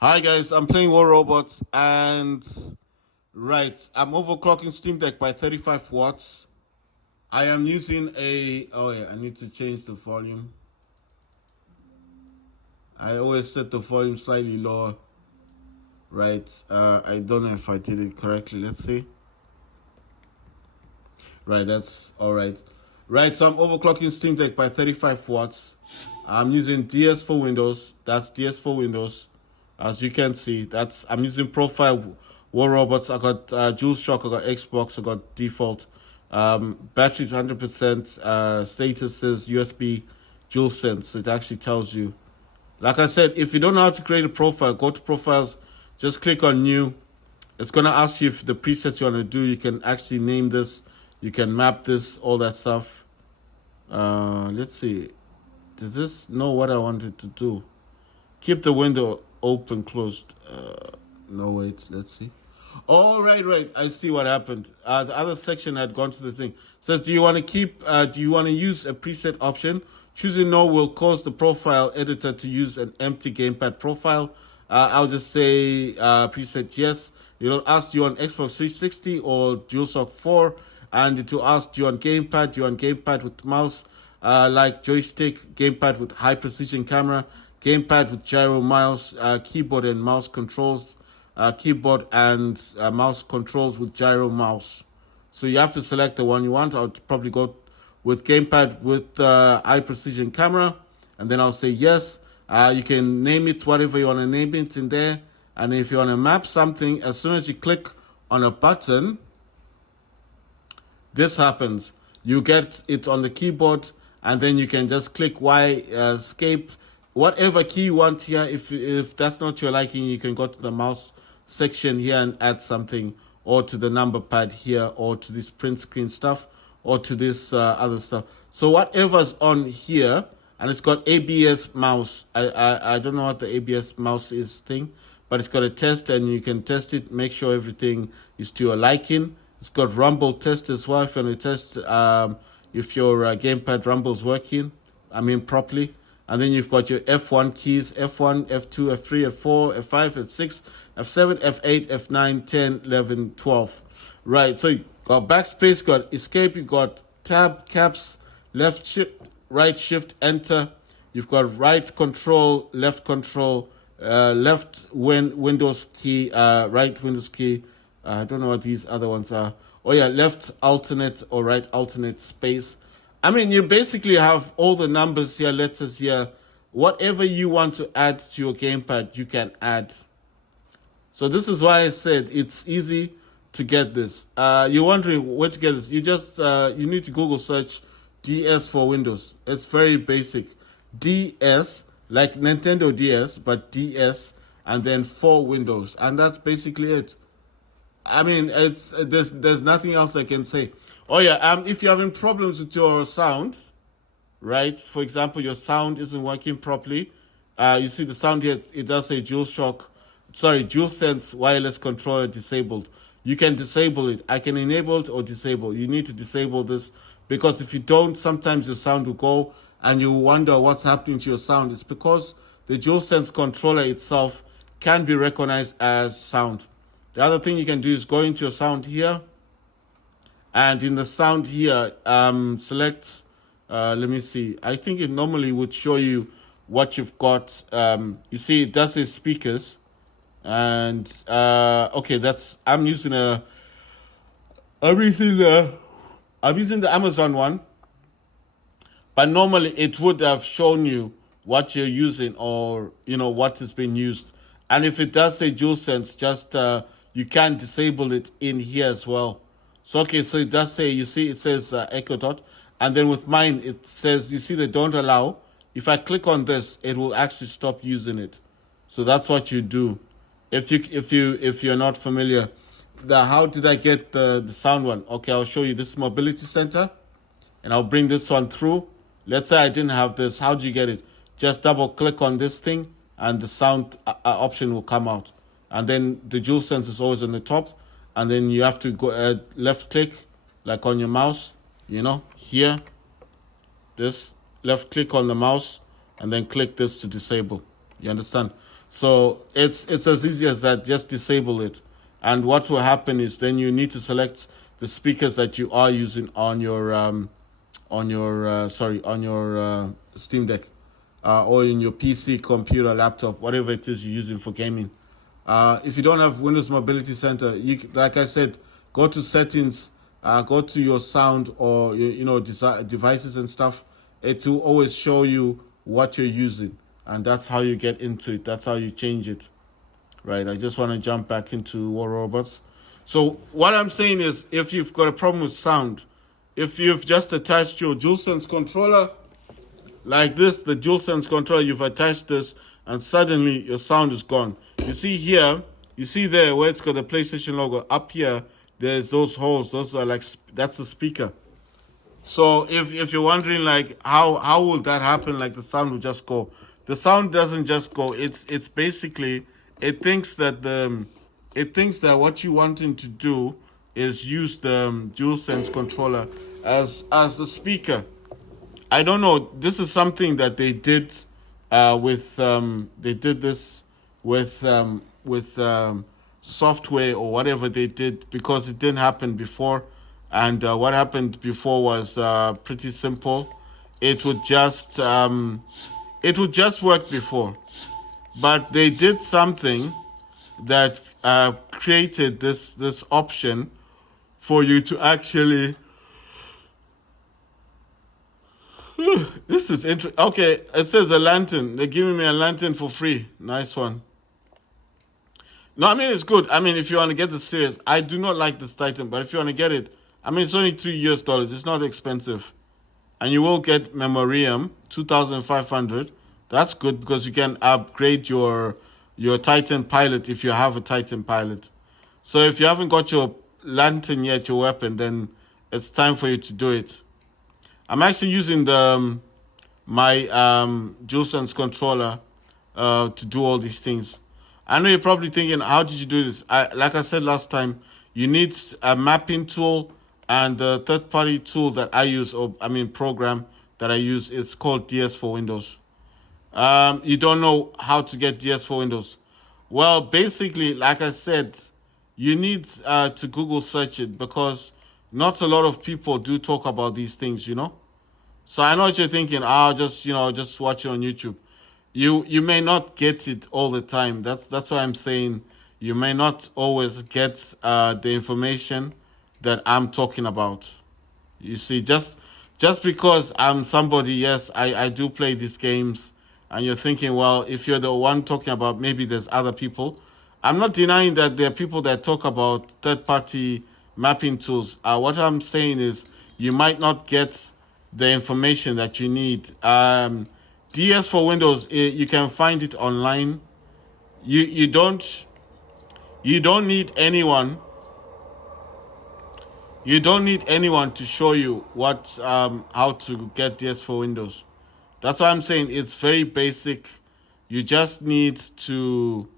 Hi guys, I'm playing War Robots and I'm overclocking Steam Deck by 35 watts. I am using I need to change the volume. I always set the volume slightly lower. I don't know if I did it correctly. Let's see. That's all right. So I'm overclocking Steam Deck by 35 watts. I'm using DS for Windows. That's DS for Windows. As you can see, I'm using Profile War Robots. I got DualShock. I got Xbox. I got default. Battery's 100%. Status is USB DualSense. It actually tells you. Like I said, if you don't know how to create a profile, go to Profiles. Just click on New. It's gonna ask you if the presets you want to do. You can actually name this. You can map this, all that stuff. Let's see. Did this know what I wanted to do? Keep the window open, closed. No, wait. Let's see. Oh, right. I see what happened. The other section had gone to the thing. It says, do you want to do you want to use a preset option? Choosing no will cause the profile editor to use an empty gamepad profile. I'll just say preset yes. It'll ask, do you want Xbox 360 or DualShock 4? And it will ask, do you want gamepad? Do you want gamepad with mouse, like joystick, gamepad with high precision camera, gamepad with gyro mouse, keyboard and mouse controls, keyboard and mouse controls with gyro mouse. So you have to select the one you want. I'll probably go with gamepad with high precision camera, and then I'll say yes. You can name it whatever you want to name it in there. And if you want to map something, as soon as you click on a button, this happens. You get it on the keyboard, and then you can just click Y, escape, whatever key you want here. If that's not your liking, you can go to the mouse section here and add something, or to the number pad here, or to this print screen stuff, or to this other stuff. So whatever's on here, and it's got ABS mouse. I don't know what the ABS mouse is thing, but it's got a test, and you can test it, make sure everything is to your liking. It's got rumble test as well if you want to test if your gamepad rumble's working, properly. And then you've got your F1 keys, F1, F2, F3, F4, F5, F6, F7, F8, F9, 10, 11, 12. Right, so you got backspace, you got escape, you got tab, caps, left shift, right shift, enter. You've got right control, left control, left Windows key, right Windows key. I don't know what these other ones are. Oh yeah, left alternate or right alternate space. You basically have all the numbers here, letters here. Whatever you want to add to your gamepad, you can add. So this is why I said it's easy to get this. You're wondering where to get this. You need to Google search DS for Windows. It's very basic. DS, like Nintendo DS, but DS, and then for Windows. And that's basically it. It's there's nothing else I can say. Oh yeah, if you're having problems with your sound, right? For example, your sound isn't working properly. You see the sound here, it does say DualSense wireless controller disabled. You can disable it. I can enable it or disable. You need to disable this, because if you don't, sometimes your sound will go and you wonder what's happening to your sound. It's because the DualSense controller itself can be recognized as sound. The other thing you can do is go into your sound here, and in the sound here, select, let me see. I think it normally would show you what you've got. You see, it does say speakers, and okay, I'm using the Amazon one, but normally it would have shown you what you're using, or what is being used. And if it does say DualSense, just you can disable it in here as well. So okay, so it does say, you see it says Echo Dot, and then with mine it says, you see, they don't allow. If I click on this, it will actually stop using it. So that's what you do. If you're not familiar, how did I get the sound one? Okay, I'll show you. This is Mobility Center, and I'll bring this one through. Let's say I didn't have this. How do you get it? Just double click on this thing, and the sound option will come out. And then the DualSense is always on the top, and then you have to go left click, like on your mouse, here, this, left click on the mouse, and then click this to disable. You understand? So it's as easy as that. Just disable it, and what will happen is then you need to select the speakers that you are using on your Steam Deck, or in your PC, computer, laptop, whatever it is you're using for gaming. If you don't have Windows Mobility Center, like I said, go to settings, go to your sound or devices and stuff. It will always show you what you're using, and that's how you get into it. That's how you change it, right? I just want to jump back into War Robots. So what I'm saying is, if you've got a problem with sound, if you've just attached your DualSense controller like this, the DualSense controller, you've attached this, and suddenly your sound is gone. You see here, you see there where it's got the PlayStation logo. Up here, there's those holes. Those are like, that's the speaker. So if you're wondering like how will that happen, like the sound will just go. The sound doesn't just go. It's basically, it thinks that what you wanting to do is use the DualSense controller as the speaker. I don't know. This is something that they did they did this with software or whatever they did, because it didn't happen before. And what happened before was pretty simple. It would just work before, but they did something that created this option for you to actually. This is interesting. Okay, it says a lantern. They're giving me a lantern for free. Nice one. No, I mean, it's good. I mean, if you want to get the series, I do not like this Titan, but if you want to get it, I mean, it's only $3. It's not expensive. And you will get Memoriam, 2,500. That's good, because you can upgrade your Titan Pilot if you have a Titan Pilot. So if you haven't got your lantern yet, your weapon, then it's time for you to do it. I'm actually using my DualSense controller to do all these things. I know you're probably thinking, how did you do this? Like I said last time, you need a mapping tool, and the third-party tool that I use, program that I use, is called DS for Windows. You don't know how to get DS for Windows. Well, basically, like I said, you need to Google search it, because not a lot of people do talk about these things, So I know what you're thinking. Just watch it on YouTube. You may not get it all the time. That's why I'm saying you may not always get the information that I'm talking about. You see, just because I'm somebody, yes, I do play these games, and you're thinking, well, if you're the one talking about, maybe there's other people. I'm not denying that there are people that talk about third-party mapping tools. What I'm saying is you might not get the information that you need. DS for Windows, you can find it online. You don't need anyone. You don't need anyone to show you how to get DS for Windows. That's why I'm saying it's very basic. You just need to,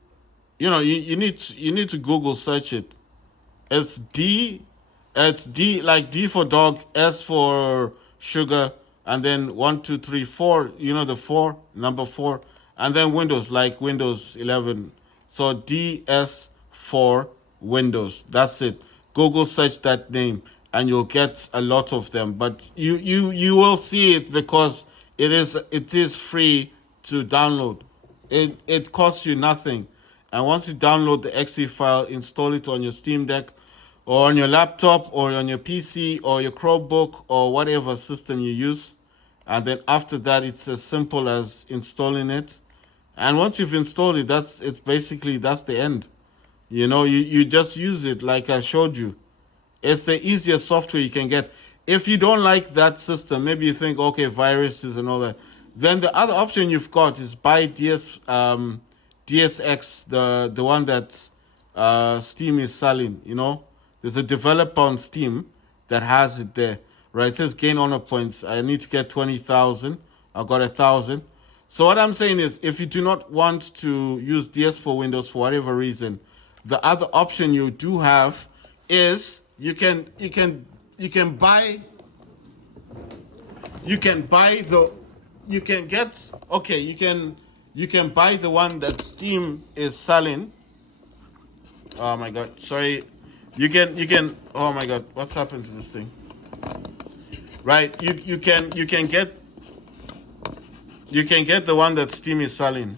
you need to Google search it. It's D like D for dog, S for sugar, and then 1, 2, 3, 4. The 4, number 4, and then Windows, like Windows 11. So DS for Windows. That's it. Google search that name, and you'll get a lot of them. But you will see it, because it is free to download. It costs you nothing. And once you download the exe file, install it on your Steam Deck, or on your laptop, or on your PC, or your Chromebook, or whatever system you use. And then after that, it's as simple as installing it. And once you've installed it, that's the end. You just use it like I showed you. It's the easiest software you can get. If you don't like that system, maybe you think, okay, viruses and all that, then the other option you've got is buy DSX, the one that Steam is selling. There's a developer on Steam that has it there, right? It says gain honor points. I need to get 20,000. I got 1,000. So what I'm saying is, if you do not want to use DS for Windows for whatever reason, the other option you do have is you can buy You can buy the one that Steam is selling. Oh my god, sorry. You can oh my god, what's happened to this thing? Right, you can get the one that Steam is selling.